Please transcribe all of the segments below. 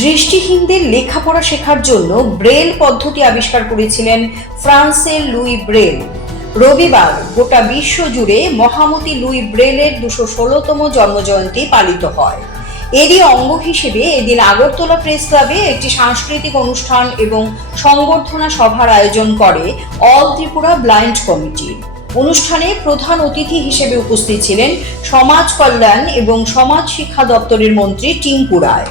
দৃষ্টিহীনদের লেখাপড়া শেখার জন্য ব্রেল পদ্ধতি আবিষ্কার করেছিলেন ফ্রান্সের লুই ব্রেল। রবিবার গোটা বিশ্ব জুড়ে মহামতি লুই ব্রেলের ২১৬তম জন্মজয়ন্তী পালিত হয়। এরই অঙ্গ হিসেবে এদিন আগরতলা প্রেস ক্লাবে একটি সাংস্কৃতিক অনুষ্ঠান এবং সংবর্ধনা সভার আয়োজন করে অল ত্রিপুরা ব্লাইন্ড কমিটি। অনুষ্ঠানে প্রধান অতিথি হিসেবে উপস্থিত ছিলেন সমাজ কল্যাণ এবং সমাজ শিক্ষা দপ্তরের মন্ত্রী টিঙ্কু রায়।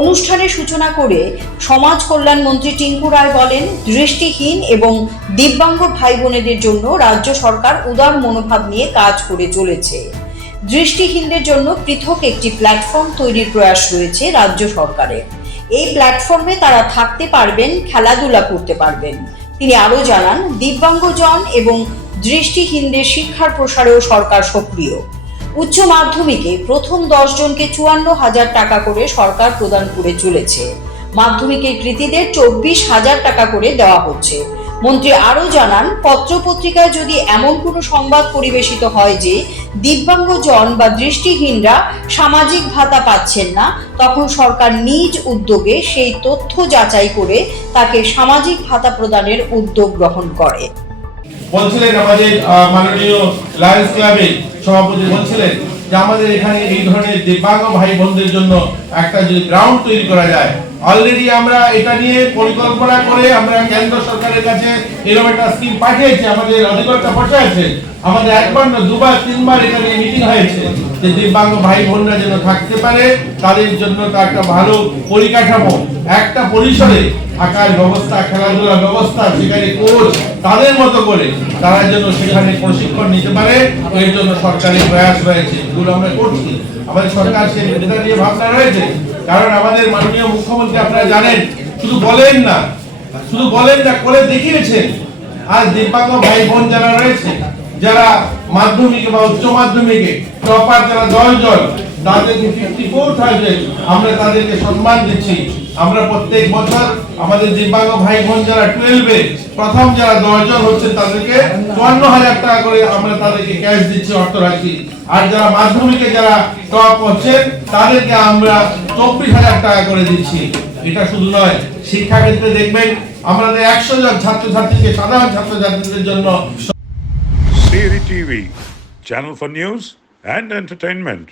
অনুষ্ঠানের সূচনা করে সমাজ কল্যাণ মন্ত্রী টিঙ্কু রায় বলেন, দৃষ্টিহীন এবং দিব্যাঙ্গ ভাই বোনেদের জন্য রাজ্য সরকার উদার মনোভাব নিয়ে কাজ করে চলেছে। দৃষ্টিহীনদের জন্য পৃথক একটি প্ল্যাটফর্ম তৈরির প্রয়াস রয়েছে রাজ্য সরকারের। এই প্ল্যাটফর্মে তারা থাকতে পারবেন, খেলাধুলা করতে পারবেন। তিনি আরও জানান, দিব্যাঙ্গজন এবং দৃষ্টিহীনদের শিক্ষার প্রসারেও সরকার সক্রিয়। উচ্চ মাধ্যমিকে প্রথম 10 জনকে ৫৪,০০০ টাকা করে সরকার প্রদান করে চলেছে। মাধ্যমিকের কৃতীদের ২৪,০০০ টাকা করে দেওয়া হচ্ছে। মন্ত্রী আরও জানান, পত্রপত্রিকায় যদি এমন কোনো সংবাদ পরিবেশিত হয় যে দিব্যাঙ্গজন বা দৃষ্টিহীনরা সামাজিক ভাতা পাচ্ছেন না, তখন সরকার নিজ উদ্যোগে সেই তথ্য যাচাই করে তাকে সামাজিক ভাতা প্রদানের উদ্যোগ গ্রহণ করে। বলছিলেন আমাদের মাননীয় লায়ন্স ক্লাবের সভাপতি বলছিলেন যে আমাদের এখানে এই ধরনের দিব্যাঙ্গ ভাই বোনদের জন্য একটা যদি গ্রাউন্ড তৈরি করা যায়। অলরেডি আমরা এটা নিয়ে পরিকল্পনা করে আমরা কেন্দ্র সরকারের কাছে এরকম একটা স্কিম পাঠিয়েছি। আমাদের অধিকর্তা বসে আছে, আমাদের একবার না দুবার তিনবার এটা নিয়ে মিটিং হয়েছে যে দিব্যাঙ্গ ভাই বোনরা যেন থাকতে পারে, তাদের জন্য একটা ভালো পরিকাঠামো, একটা পরিসরে থাকার ব্যবস্থা, খেলাধুলার ব্যবস্থা, সেখানে কোচ তাদের মতো করে তারা যেন সেখানে প্রশিক্ষণ নিতে পারে, এর জন্য সরকারের প্রয়াস রয়েছে। এগুলো আমরা করছি, আমাদের সরকার সেই এটা নিয়ে ভাবনা রয়েছে। কারণ আমাদের মাননীয় মুখ্যমন্ত্রী আপনারা জানেন, শুধু বলেন না করে দেখিয়েছেন। আর দিব্যাঙ্গ ভাই বোন যারা রয়েছে, যারা মাধ্যমিকে বা উচ্চ মাধ্যমিকে টপার যারা 10 জন, তাদেরকে 54,000 আমরা তাদেরকে সম্মান দিচ্ছি। আমরা প্রত্যেক বছর আমাদের দিব্যাঙ্গ ভাই বোন যারা 12-এ প্রথম যারা 10 জন হচ্ছে তাদেরকে ৫৪,০০০ টাকা করে আমরা তাদেরকে ক্যাশ দিচ্ছি, অর্থ রাখছি। আর যারা মাধ্যমিকে যারা টপ হচ্ছেন তাদেরকে আমরা ২৪,০০০ টাকা করে দিচ্ছি। এটা শুধু নয়, শিক্ষা ক্ষেত্রে দেখবেন আমাদের ১০০ জন ছাত্রছাত্রীকে, সাধারণ ছাত্রছাত্রীদের জন্য Siri TV, channel for news and entertainment.